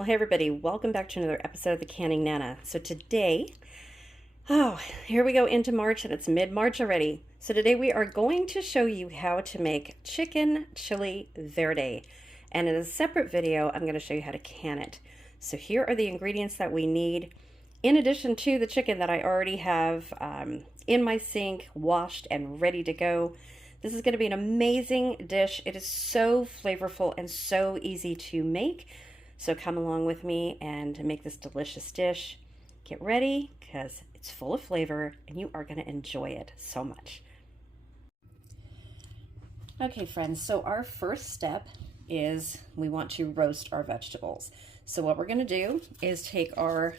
Well, hey everybody, welcome back to another episode of the Canning Nana. So today, here we go into March and it's mid-March already. So today we are going to show you how to make chicken chili verde. And in a separate video, I'm going to show you how to can it. So here are the ingredients that we need, in addition to the chicken that I already have in my sink, washed and ready to go. This is going to be an amazing dish. It is so flavorful and so easy to make. So come along with me and make this delicious dish. Get ready because it's full of flavor and you are going to enjoy it so much. Okay friends, so our first step is we want to roast our vegetables. So what we're going to do is take our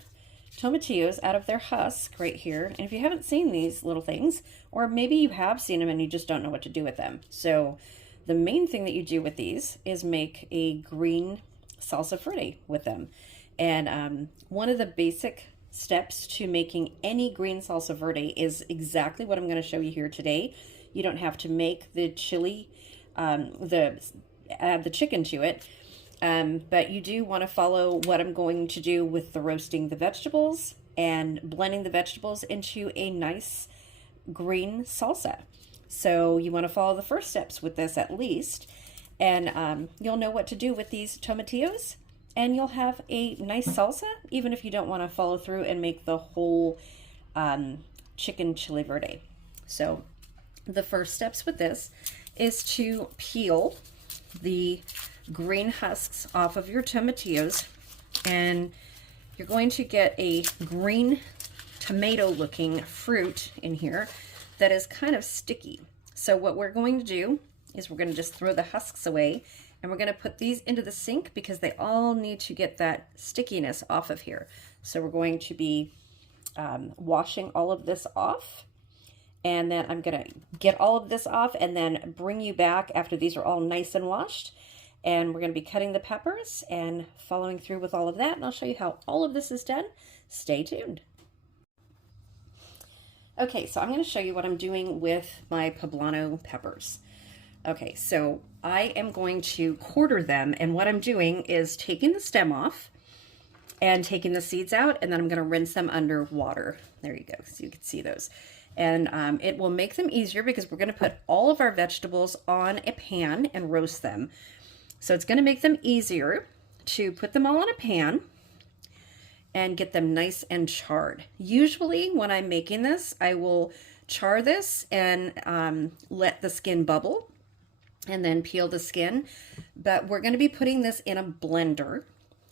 tomatillos out of their husk right here. And if you haven't seen these little things, or maybe you have seen them and you just don't know what to do with them. So the main thing that you do with these is make a green salsa verde with them. And one of the basic steps to making any green salsa verde is exactly what I'm going to show you here today. You don't have to make the chili, add the chicken to it, but you do want to follow what I'm going to do with the roasting the vegetables and blending the vegetables into a nice green salsa. So you want to follow the first steps with this at least. And you'll know what to do with these tomatillos, and you'll have a nice salsa, even if you don't want to follow through and make the whole chicken chile verde. So the first steps with this is to peel the green husks off of your tomatillos, and you're going to get a green tomato looking fruit in here that is kind of sticky. So what we're going to do is we're going to just throw the husks away, and we're going to put these into the sink because they all need to get that stickiness off of here. So we're going to be washing all of this off, and then I'm going to get all of this off and then bring you back after these are all nice and washed, and we're going to be cutting the peppers and following through with all of that, and I'll show you how all of this is done. Stay tuned. Okay, so I'm going to show you what I'm doing with my poblano peppers. Okay, so I am going to quarter them, and what I'm doing is taking the stem off and taking the seeds out, and then I'm going to rinse them under water. There you go, so you can see those. And it will make them easier because we're going to put all of our vegetables on a pan and roast them. So it's going to make them easier to put them all on a pan and get them nice and charred. Usually when I'm making this, I will char this and let the skin bubble and then peel the skin, but we're going to be putting this in a blender,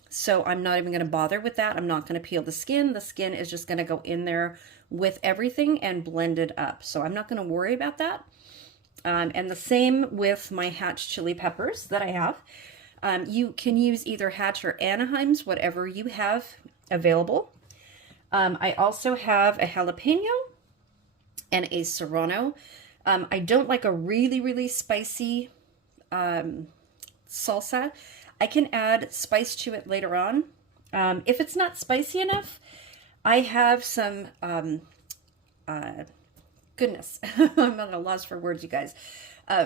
so I'm not even going to bother with that. I'm not going to peel the skin. The skin is just going to go in there with everything and blend it up, so I'm not going to worry about that. And the same with my hatch chili peppers that I have. You can use either Hatch or Anaheim's, whatever you have available. I also have a jalapeno and a serrano. I don't like a really spicy salsa. I can add spice to it later on. If it's not spicy enough, I have some, goodness, I'm at a loss for words, you guys.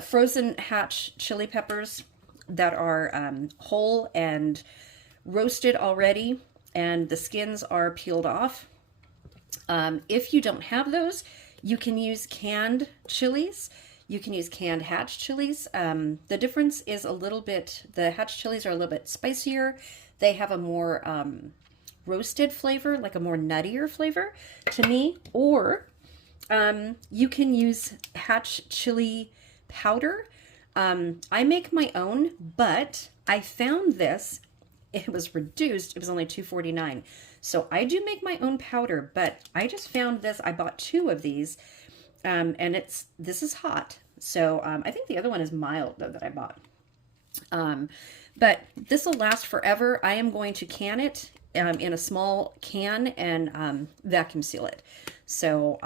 Frozen Hatch chili peppers that are whole and roasted already, and the skins are peeled off. If you don't have those, you can use canned chilies. You can use canned Hatch chilies. The difference is a little bit, the Hatch chilies are a little bit spicier. They have a more roasted flavor, like a more nuttier flavor to me. Or you can use Hatch chili powder. I make my own, but I found this. It was reduced. It was only $2.49. So I do make my own powder, but I just found this. I bought 2 of these, and this is hot. So I think the other one is mild though that I bought. But this will last forever. I am going to can it in a small can and vacuum seal it. So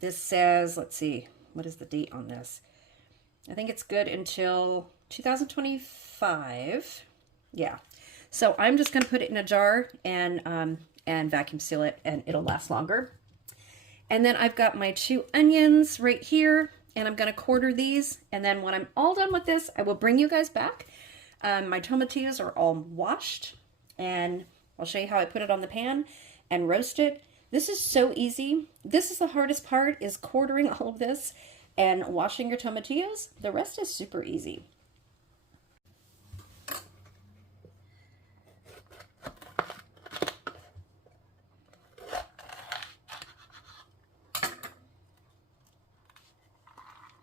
this says, let's see, what is the date on this? I think it's good until 2025. Yeah. So I'm just going to put it in a jar and vacuum seal it, and it'll last longer. And then I've got my 2 onions right here, and I'm going to quarter these. And then when I'm all done with this, I will bring you guys back. My tomatillos are all washed, and I'll show you how I put it on the pan and roast it. This is so easy. This is the hardest part, is quartering all of this and washing your tomatillos. The rest is super easy.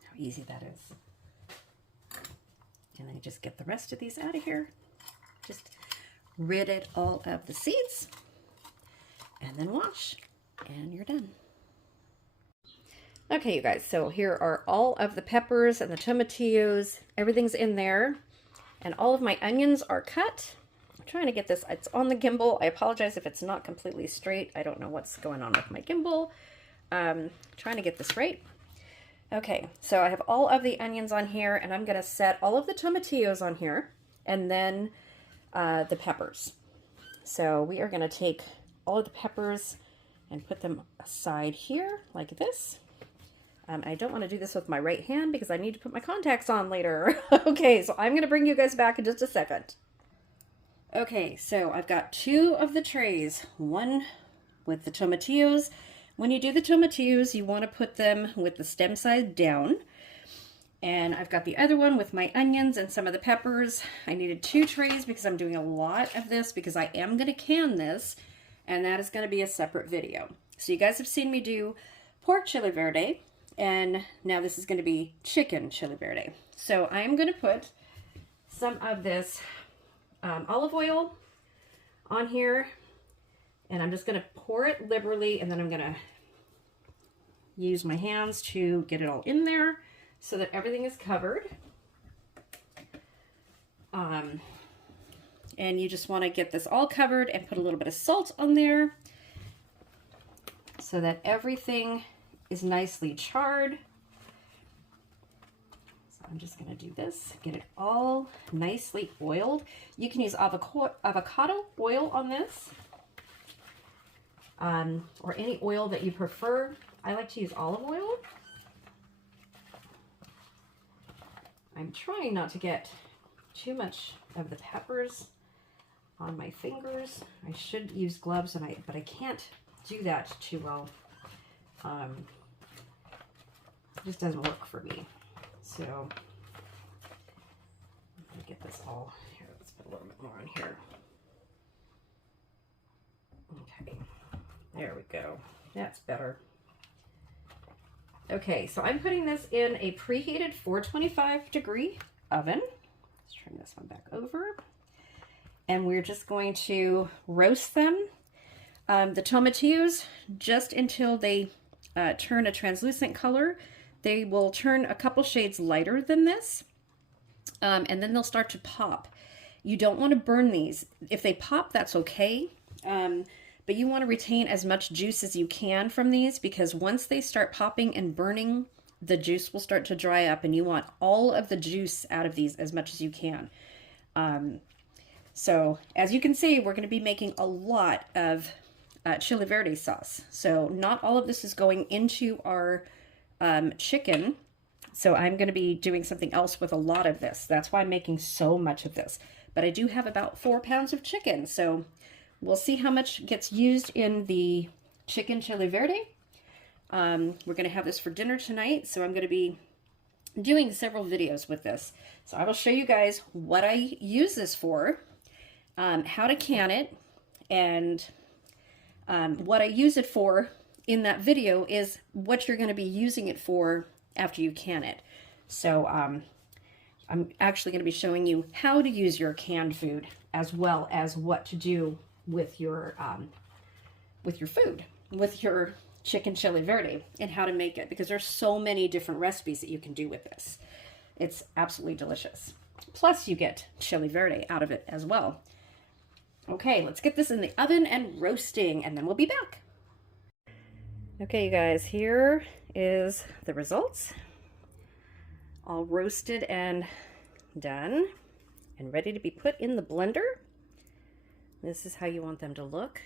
How easy that is. And then you just get the rest of these out of here. Just rid it all of the seeds and then wash, and you're done. Okay, you guys, so here are all of the peppers and the tomatillos. Everything's in there, and all of my onions are cut. I'm trying to get this, it's on the gimbal. I apologize if it's not completely straight. I don't know what's going on with my gimbal. Trying to get this right. Okay, so I have all of the onions on here, and I'm gonna set all of the tomatillos on here, and then the peppers. So we are gonna take all of the peppers and put them aside here like this. I don't want to do this with my right hand because I need to put my contacts on later. Okay, so I'm going to bring you guys back in just a second. Okay, so I've got 2 of the trays, one with the tomatillos. When you do the tomatillos, you want to put them with the stem side down. And I've got the other one with my onions and some of the peppers. I needed 2 trays because I'm doing a lot of this because I am going to can this, and that is going to be a separate video. So you guys have seen me do pork chile verde, and now this is going to be chicken chile verde. So I am going to put some of this olive oil on here, and I'm just going to pour it liberally, and then I'm going to use my hands to get it all in there so that everything is covered. And you just want to get this all covered and put a little bit of salt on there so that everything is nicely charred. So I'm just going to do this, get it all nicely oiled. You can use avocado oil on this, or any oil that you prefer. I like to use olive oil. I'm trying not to get too much of the peppers on my fingers. I should use gloves, but I can't do that too well. It just doesn't work for me. So I'm gonna get this all here. Let's put a little bit more on here. Okay, there we go. That's better. Okay, so I'm putting this in a preheated 425-degree oven. Let's turn this one back over. And we're just going to roast them. The tomatillos, just until they turn a translucent color. They will turn a couple shades lighter than this, and then they'll start to pop. You don't want to burn these. If they pop, that's okay, but you want to retain as much juice as you can from these, because once they start popping and burning, the juice will start to dry up, and you want all of the juice out of these as much as you can. So as you can see, we're going to be making a lot of chile verde sauce. So not all of this is going into our chicken. So I'm going to be doing something else with a lot of this. That's why I'm making so much of this. But I do have about 4 pounds of chicken. So we'll see how much gets used in the chicken chile verde. We're going to have this for dinner tonight. So I'm going to be doing several videos with this. So I will show you guys what I use this for, how to can it, and what I use it for in that video is what you're going to be using it for after you can it. So I'm actually going to be showing you how to use your canned food as well as what to do with your food, with your chicken chile verde, and how to make it, because there's so many different recipes that you can do with this. It's absolutely delicious. Plus you get chile verde out of it as well. Okay, let's get this in the oven and roasting, and then we'll be back. Okay, you guys, here is the results. All roasted and done and ready to be put in the blender. This is how you want them to look.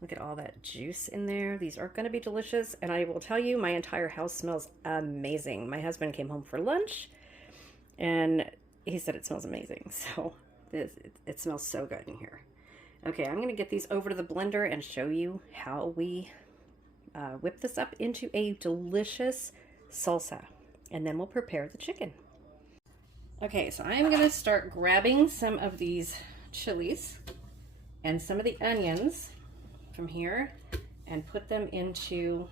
Look at all that juice in there. These are going to be delicious, and I will tell you, my entire house smells amazing. My husband came home for lunch, and he said it smells amazing. So It smells so good in here. Okay, I'm gonna get these over to the blender and show you how we whip this up into a delicious salsa, and then we'll prepare the chicken. Okay, so I'm gonna start grabbing some of these chilies and some of the onions from here and put them into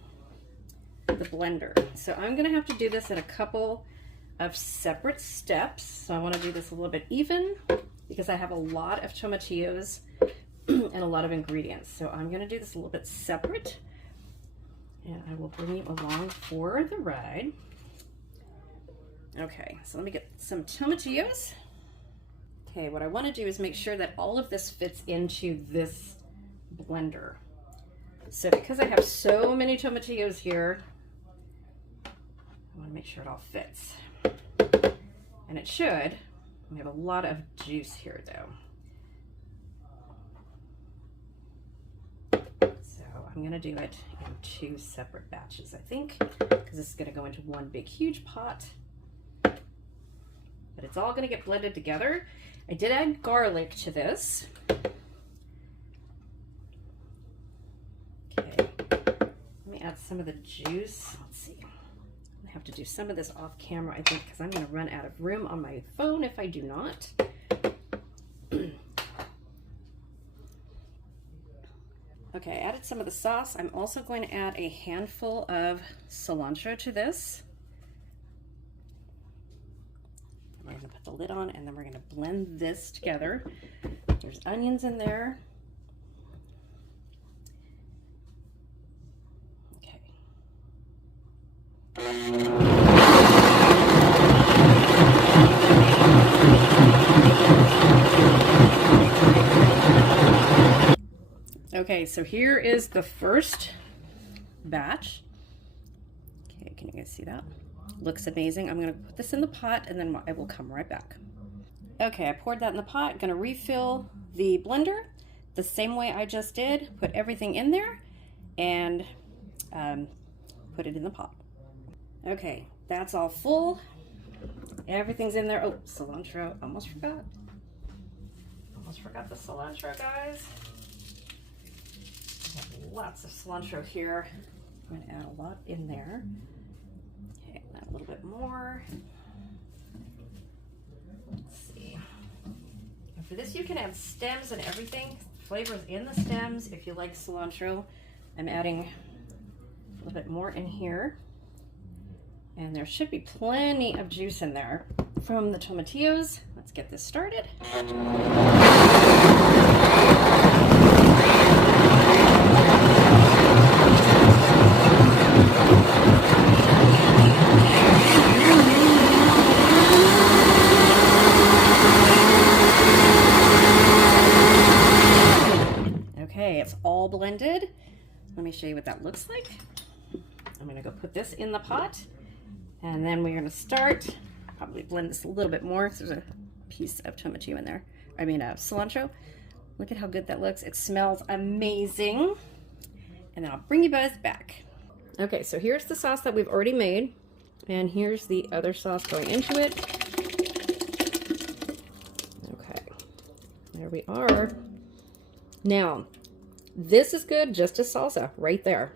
the blender. So I'm gonna have to do this in a couple of separate steps. So I wanna do this a little bit even because I have a lot of tomatillos and a lot of ingredients. So I'm gonna do this a little bit separate, and I will bring you along for the ride. Okay, so let me get some tomatillos. Okay, what I want to do is make sure that all of this fits into this blender. So because I have so many tomatillos here, I want to make sure it all fits. And it should. We have a lot of juice here though. So I'm going to do it in 2 separate batches, I think, because this is going to go into one big huge pot. But it's all going to get blended together. I did add garlic to this. Okay, let me add some of the juice. Let's see. I have to do some of this off camera, I think, because I'm going to run out of room on my phone if I do not. Okay, I added some of the sauce. I'm also going to add a handful of cilantro to this. We're going to put the lid on, and then we're going to blend this together. There's onions in there. Okay. Okay, so here is the first batch. Okay, can you guys see that? Looks amazing. I'm going to put this in the pot, and then I will come right back. Okay, I poured that in the pot. Going to refill the blender the same way I just did. Put everything in there and put it in the pot. Okay, that's all full. Everything's in there. Oh, cilantro. Almost forgot. Almost forgot the cilantro, guys. I have lots of cilantro here. I'm going to add a lot in there. Okay, add a little bit more. Let's see. And for this, you can add stems and everything. Flavors in the stems if you like cilantro. I'm adding a little bit more in here. And there should be plenty of juice in there from the tomatillos. Let's get this started. Okay, it's all blended. Let me show you what that looks like. I'm gonna go put this in the pot, and then we're gonna start, probably blend this a little bit more because there's a piece of tomatillo in there. I mean cilantro. Look at how good that looks. It smells amazing. And then I'll bring you guys back. Okay, so here's the sauce that we've already made, and here's the other sauce going into it. Okay, there we are. Now, this is good just as salsa right there.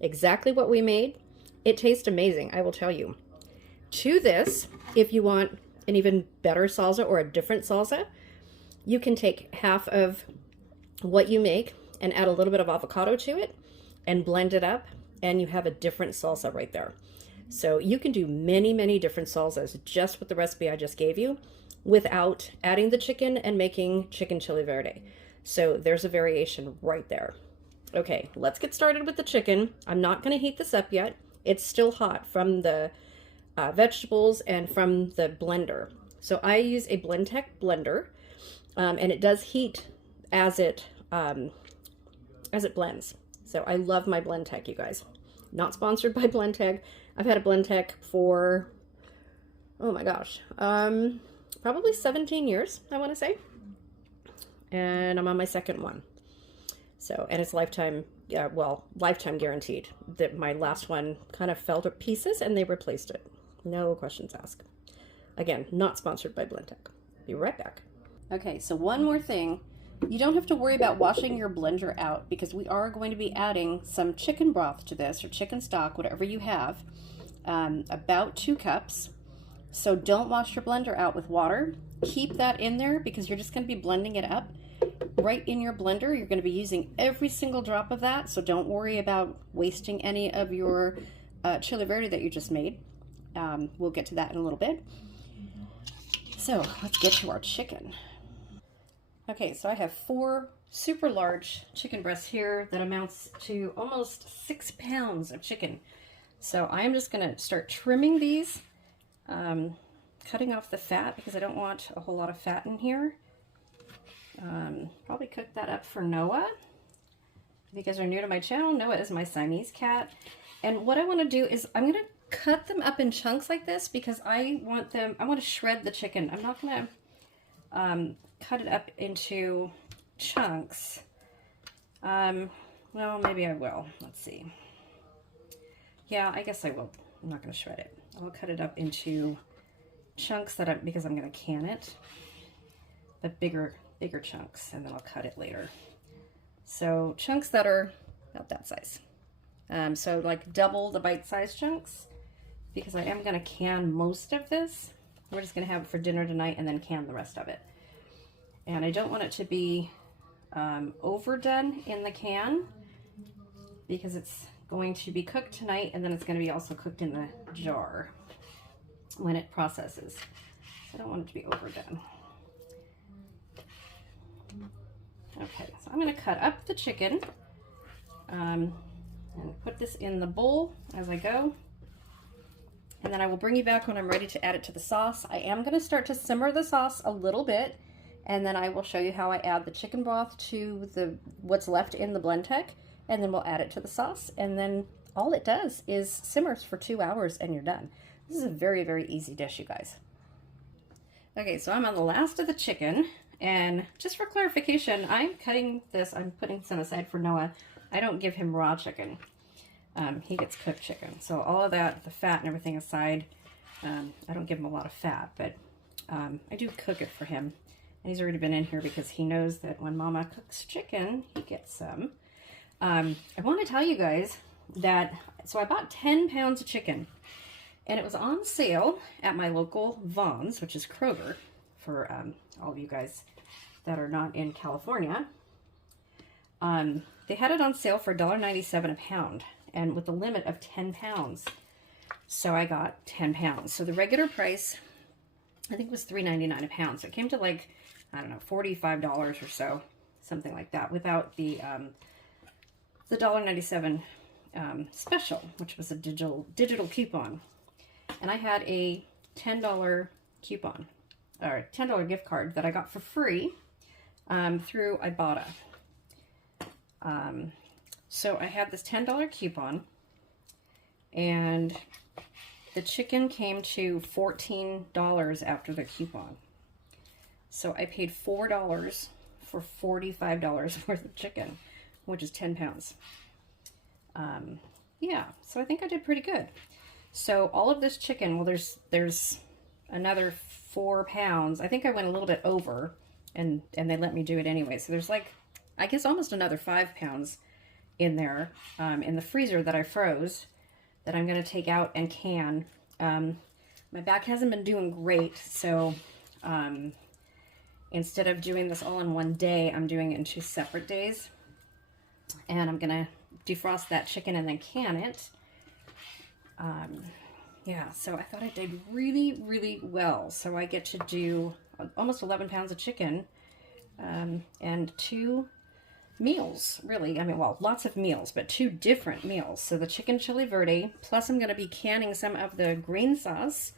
Exactly what we made. It tastes amazing, I will tell you. To this, if you want an even better salsa or a different salsa, you can take half of what you make and add a little bit of avocado to it and blend it up, and you have a different salsa right there. So you can do many, many different salsas just with the recipe I just gave you without adding the chicken and making chicken chile verde. So there's a variation right there. Okay, let's get started with the chicken. I'm not going to heat this up yet. It's still hot from the vegetables and from the blender. So I use a Blendtec blender, and it does heat as it blends. So I love my Blendtec, you guys. Not sponsored by Blendtec. I've had a Blendtec for, oh my gosh, probably 17 years, I want to say. And I'm on my second one. So, and it's lifetime, lifetime guaranteed. That my last one kind of fell to pieces and they replaced it. No questions asked. Again, not sponsored by Blendtec. Be right back. Okay, so one more thing. You don't have to worry about washing your blender out because we are going to be adding some chicken broth to this, or chicken stock, whatever you have, about 2 cups. So don't wash your blender out with water. Keep that in there because you're just going to be blending it up right in your blender. You're going to be using every single drop of that, so don't worry about wasting any of your chile verde that you just made. We'll get to that in a little bit. So let's get to our chicken. Okay, so I have 4 super large chicken breasts here that amounts to almost 6 pounds of chicken. So I'm just going to start trimming these, cutting off the fat because I don't want a whole lot of fat in here. Probably cook that up for Noah. If you guys are new to my channel, Noah is my Siamese cat. And what I want to do is I'm going to cut them up in chunks like this because I want to shred the chicken. I'm not going to cut it up into chunks. Well, maybe I will. Let's see. Yeah, I guess I will. I'm not going to shred it. I'll cut it up into chunks because I'm going to can it, but bigger chunks, and then I'll cut it later. So chunks that are about that size. So like double the bite-sized chunks, because I am going to can most of this. We're just going to have it for dinner tonight and then can the rest of it. And I don't want it to be overdone in the can because it's going to be cooked tonight and then it's going to be also cooked in the jar when it processes. So I don't want it to be overdone. Okay, so I'm going to cut up the chicken and put this in the bowl as I go. And then I will bring you back when I'm ready to add it to the sauce. I am going to start to simmer the sauce a little bit, and then I will show you how I add the chicken broth to what's left in the Blendtec, and then we'll add it to the sauce, and then all it does is simmers for 2 hours and you're done. This is a very, very easy dish, you guys. Okay, so I'm on the last of the chicken, and just for clarification, I'm cutting this, I'm putting some aside for Noah. I don't give him raw chicken. He gets cooked chicken. So all of that, the fat and everything aside, I don't give him a lot of fat, but I do cook it for him. And he's already been in here because he knows that when Mama cooks chicken, he gets some. I want to tell you guys that, so I bought 10 pounds of chicken, and it was on sale at my local Vons, which is Kroger, for all of you guys that are not in California. They had it on sale for $1.97 a pound, and with a limit of 10 pounds. So I got 10 pounds. So the regular price, I think, was $3.99 a pound. So it came to like, I don't know, $45 or so, something like that, without the $1.97 special, which was a digital coupon. And I had a $10 coupon, or $10 gift card that I got for free through Ibotta. So I had this $10 coupon, and the chicken came to $14 after the coupon. So I paid $4 for $45 worth of chicken, which is 10 pounds. Yeah, so I think I did pretty good. So all of this chicken, well, there's another 4 pounds. I think I went a little bit over, and they let me do it anyway. So there's like, I guess, almost another 5 pounds in there, in the freezer that I froze, that I'm going to take out and can. My back hasn't been doing great, so instead of doing this all in one day, I'm doing it in 2 separate days. And I'm going to defrost that chicken and then can it. Yeah, so I thought I did really, really well. So I get to do almost 11 pounds of chicken and 2 meals, really. I mean, well, lots of meals, but 2 different meals. So the chicken chile verde, plus I'm going to be canning some of the green sauce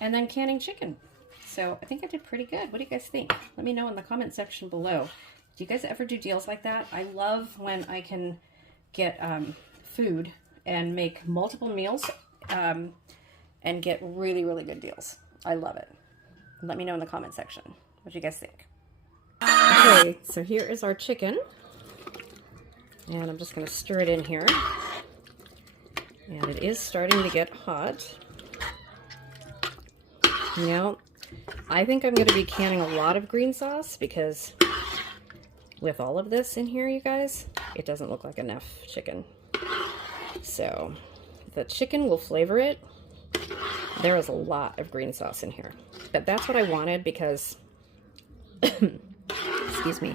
and then canning chicken. So I think I did pretty good. What do you guys think? Let me know in the comment section below. Do you guys ever do deals like that? I love when I can get food and make multiple meals and get really, really good deals. I love it. Let me know in the comment section. What do you guys think? Okay, so here is our chicken. And I'm just going to stir it in here. And it is starting to get hot. Now, I think I'm going to be canning a lot of green sauce because with all of this in here, you guys, it doesn't look like enough chicken. So the chicken will flavor it. There is a lot of green sauce in here, but that's what I wanted because, excuse me,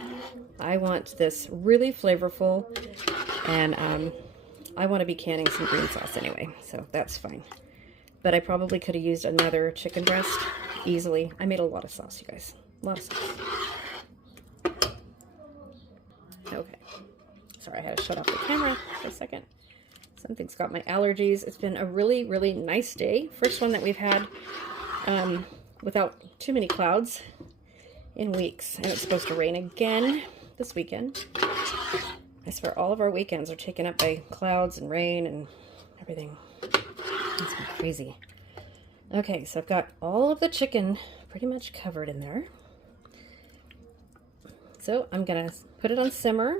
I want this really flavorful, and I want to be canning some green sauce anyway, so that's fine. But I probably could have used another chicken breast easily. I made a lot of sauce, you guys, a lot of sauce. Okay, sorry, I had to shut off the camera for a second. Something's got my allergies. It's been a really, really nice day. First one that we've had without too many clouds in weeks. And it's supposed to rain again this weekend. I swear all of our weekends are taken up by clouds and rain and everything. It's been crazy. Okay, so I've got all of the chicken pretty much covered in there. So I'm gonna put it on simmer,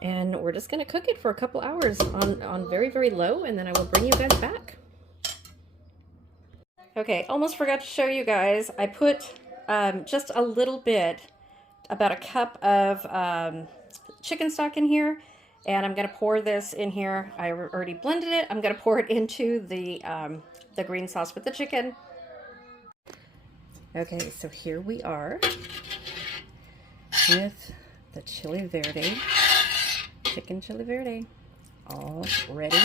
and we're just gonna cook it for a couple hours on very, very low, and then I will bring you guys back. Okay, almost forgot to show you guys. I put just a little bit, about a cup of chicken stock in here, and I'm gonna pour this in here. I already blended it. I'm gonna pour it into the green sauce with the chicken. Okay, so here we are with the Chile Verde, chicken Chile Verde, all ready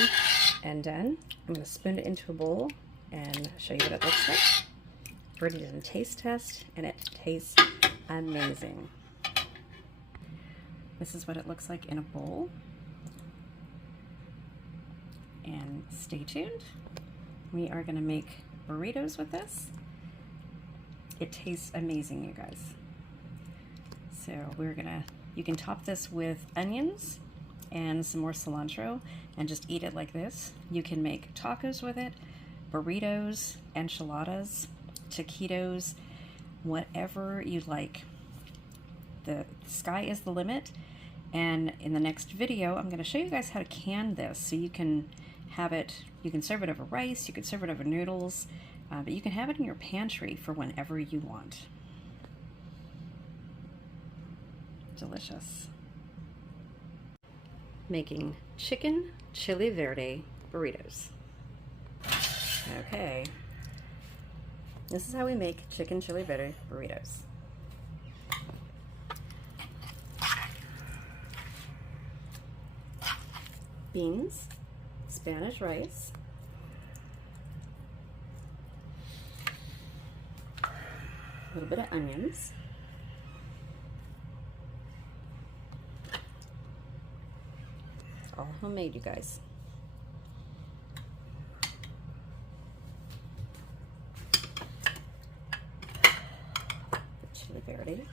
and done. I'm going to spoon it into a bowl and show you what it looks like. Already did a taste test, and it tastes amazing. This is what it looks like in a bowl. And stay tuned. We are going to make burritos with this. It tastes amazing, you guys. So you can top this with onions and some more cilantro and just eat it like this. You can make tacos with it, burritos, enchiladas, taquitos, whatever you like. The sky is the limit. And in the next video, I'm going to show you guys how to can this so you can have it, you can serve it over rice, you can serve it over noodles, but you can have it in your pantry for whenever you want. Delicious. Making chicken Chile Verde burritos. Okay. This is how we make chicken Chile Verde burritos. Beans, Spanish rice, a little bit of onions, all homemade, you guys. The Chile Verde.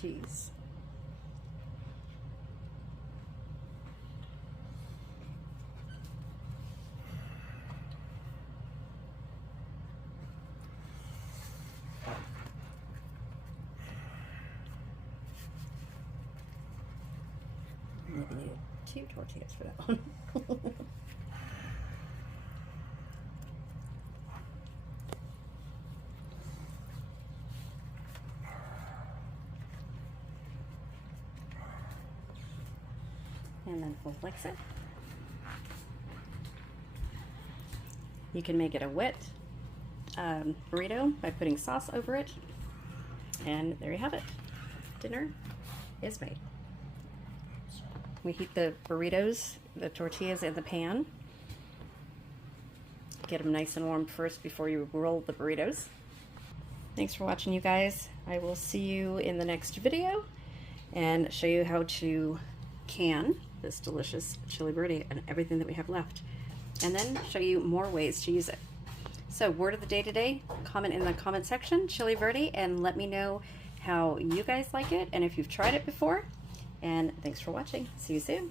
Cheese. Maybe need 2 tortillas for that one. And then we'll mix it. You can make it a wet burrito by putting sauce over it. And there you have it. Dinner is made. We heat the burritos, the tortillas in the pan. Get them nice and warm first before you roll the burritos. Thanks for watching, you guys. I will see you in the next video and show you how to can this delicious Chile Verde and everything that we have left, and then show you more ways to use it. So word of the day today, comment in the comment section, Chile Verde, and let me know how you guys like it and if you've tried it before. And thanks for watching. See you soon.